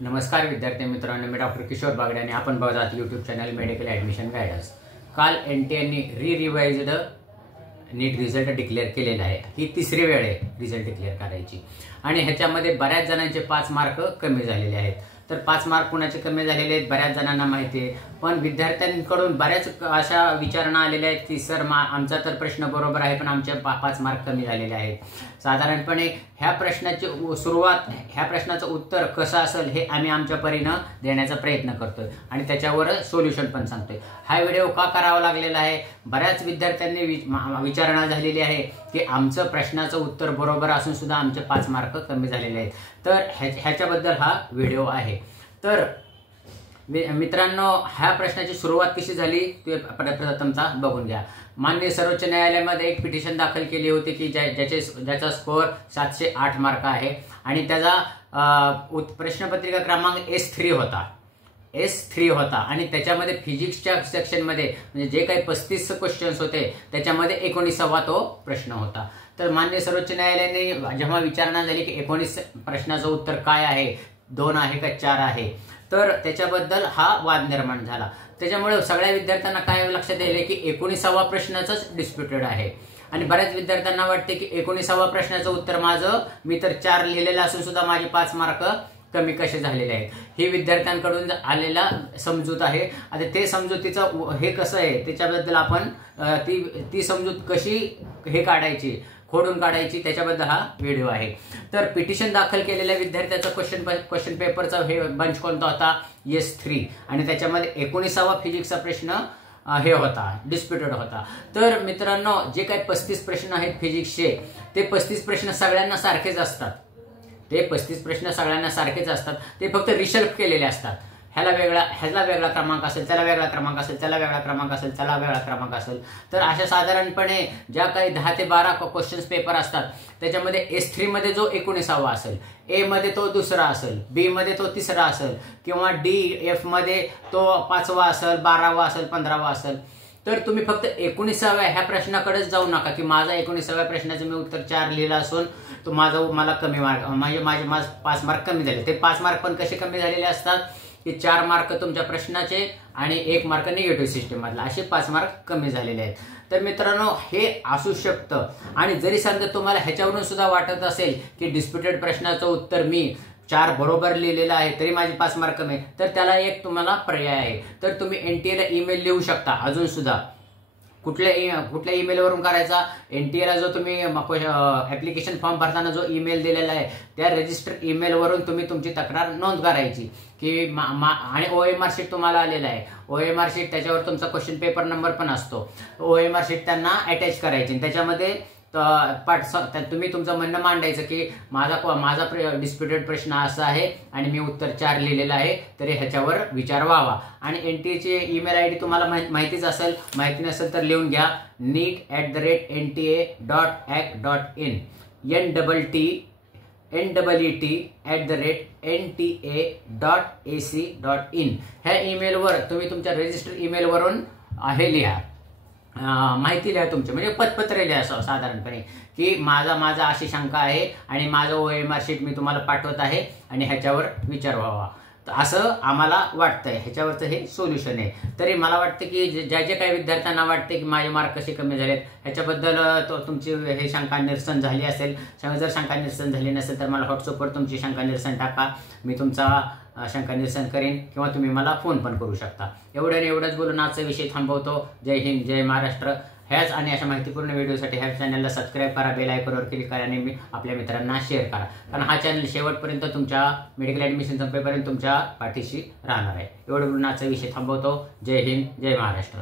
नमस्कार विद्यार्थी मित्रांनो, मी डॉक्टर किशोर बागडे आणि आपण बघत आहात YouTube channel medical admission guidance. काल एनटीएने रिवाइज्ड नीट रिझल्ट डिक्लेअर केलेला आहे। ही तिसरी वेळ आहे रिझल्ट डिक्लेअर करायची आणि ह्याच्यामध्ये बऱ्याच जणांचे 5 मार्क कमी झालेले आहेत। तर 5 मार्क कुणाचे कमी झालेले आहेत बऱ्याच जणांना माहिती आहे, पण विद्यार्थ्यांकडून बऱ्याच अशा विचारणा आलेल्या आहेत की सर आमचा तर प्रश्न बरोबर आहे पण आमचे 5 मार्क कमी झालेले आहेत। साधारणपणे ह्या प्रश्नाची सुरुवात, ह्या प्रश्नाचं उत्तर कसं असेल हे आम्ही आमच्या परीनं देण्याचा प्रयत्न करतोय आणि त्याच्यावर सोल्युशन पण सांगतोय। हा व्हिडिओ का करावा लागलेला आहे, बऱ्याच विद्यार्थ्यांनी विचारणा झालेली आहे की आमचं प्रश्नाचं उत्तर बरोबर असून सुद्धा आमचे 5 मार्क कमी झालेले आहेत। तर ह्याच्याबद्दल हा व्हिडिओ आहे। तर मित्रांनो, ह्या प्रश्नाची सुरुवात कशी झाली ते प्रथमतः बघून घ्या। माननीय सर्वोच्च न्यायालयामध्ये एक पिटिशन दाखल केली होती की ज्याचा स्कोअर 708 मार्क आहे आणि त्याचा प्रश्नपत्रिका क्रमांक S3 होता आणि त्याच्यामध्ये फिजिक्सच्या सेक्शनमध्ये म्हणजे जे काही 35 क्वेश्चन्स होते त्याच्यामध्ये 19वा तो प्रश्न होता। तर माननीय सर्वोच्च न्यायालयाने जेव्हा विचारणा झाली की 19 प्रश्नाचं उत्तर काय आहे, 2 आहे का 4 आहे, तर त्याच्याबद्दल हा वाद निर्माण झाला। त्याच्यामुळे सगळ्या विद्यार्थ्यांना काय लक्षात येईल की 19वा प्रश्नाचंच डिस्प्युटेड आहे आणि बऱ्याच विद्यार्थ्यांना वाटते की 19वा प्रश्नाचं उत्तर माझं, मी तर 4 लिहिलेलं असून सुद्धा माझे 5 मार्क कमी कसे झालेले आहेत। ही विद्यार्थ्यांकडून आलेला समजूत आहे। आता ते समजुतीचं हे कसं आहे त्याच्याबद्दल आपण ती समजूत कशी काढायची, खोडून काढायची, त्याच्याबद्दल हा व्हिडिओ आहे। तर पिटिशन दाखल केलेल्या विद्यार्थ्याचा क्वेश्चन पेपरचा हे बंच कोणता होता, S3 आणि त्याच्यामध्ये 19वा फिजिक्सचा प्रश्न हे होता, डिस्प्युटेड होता। तर मित्रांनो, जे काही 35 प्रश्न आहेत फिजिक्सचे ते 35 प्रश्न सगळ्यांना सारखेच असतात। ते फक्त रिशल्फ केलेले असतात। ह्याला वेगळा क्रमांक असेल, त्याला वेगळा क्रमांक असेल, त्याला वेगळा क्रमांक असेल, त्याला वेगळा क्रमांक असेल। तर अशा साधारणपणे ज्या काही 10 ते 12 क्वेश्चन्स पेपर असतात त्याच्यामध्ये S3 मध्ये जो 19वा असेल, A मध्ये तो दुसरा असेल, B मध्ये तो तिसरा असेल किंवा DF मध्ये तो 5वा असेल, 12वा असेल, 15वा असेल। तर तुम्ही फक्त 19व्या ह्या प्रश्नाकडेच जाऊ नका की माझा 19व्या प्रश्नाचं मी उत्तर 4 लिहिलं असून तो मला कमी मार्क, माझे 5 मार्क कमी झाले। ते 5 मार्क पण कसे कमी झालेले असतात की 4 मार्क तुमच्या प्रश्नाचे आणि 1 मार्क निगेटिव्ह सिस्टीम मधला, असे 5 मार्क कमी झालेले आहेत। तर मित्रांनो, हे असू शकतं आणि जरी समजा तुम्हाला ह्याच्यावरून सुद्धा वाटत असेल की डिस्प्युटेड प्रश्नाचं उत्तर मी 4 बरोबर लिहिलेलं आहे तरी माझे 5 मार्क कमी, तर त्याला एक तुम्हाला पर्याय आहे। तर तुम्ही NTA ला ईमेल लिहू शकता। अजून सुद्धा कुठल्या ईमेलवरून करायचा, NTA ला जो तुम्ही ऍप्लिकेशन फॉर्म भरताना जो ईमेल दिलेला आहे त्या रजिस्टर ईमेलवरून तुम्ही तुमची तक्रार नोंद करायची की आणि OMR शीट तुम्हाला आलेला आहे। OMR शीट त्याच्यावर तुमचा क्वेश्चन पेपर नंबर पण असतो। OMR शीट त्यांना अटॅच करायची, त्याच्यामध्ये तुम्ही तुमचं म्हणणं मांडायचं की माझा डिस्प्युटेड प्रश्न असा आहे आणि मी उत्तर 4 लिहिलेलं आहे तरी ह्याच्यावर विचार व्हावा। आणि NTA ची ईमेल ID तुम्हाला माहितीच असेल, माहिती नसेल तर लिहून घ्या, neet@nta.ac.in NEET@nta.ac.in ह्या ईमेलवर तुम्ही तुमच्या रजिस्टर ईमेलवरून हे लिहा, माहिती लिहा तुमची, म्हणजे पत्र लिहा साधारणपणे की माझा अशी शंका आहे आणि माझं OMR शीट मी तुम्हाला पाठवत आहे आणि ह्याच्यावर विचार व्हावा। तर असं आम्हाला वाटतंय, ह्याच्यावरचं हे सोल्युशन आहे। तरी मला वाटतं की जे काही विद्यार्थ्यांना वाटते की माझे मार्क कसे कमी झालेत ह्याच्याबद्दल तुमची हे शंका निरसन झाली असेल। जर शंका निरसन झाली नसेल तर मला व्हॉट्सअपवर तुमची शंका निरसन टाका, मी तुमचा शंका निरसन करेन किंवा तुम्ही मला फोन पण करू शकता। एवढंच बोलून आजचा विषय थांबवतो। जय हिंद, जय महाराष्ट्र। ह्याच आणि अशा माहितीपूर्ण व्हिडिओसाठी ह्या चॅनलला सबस्क्राईब करा, बेल आयकॉनवर क्लिक करा आणि आपल्या मित्रांना शेअर करा, कारण हा चॅनल शेवटपर्यंत तुमच्या मेडिकल ॲडमिशन संपेपर्यंत तुमच्या पाठीशी राहणार आहे। एवढं बोलून आजचा विषय थांबवतो। जय हिंद, जय महाराष्ट्र।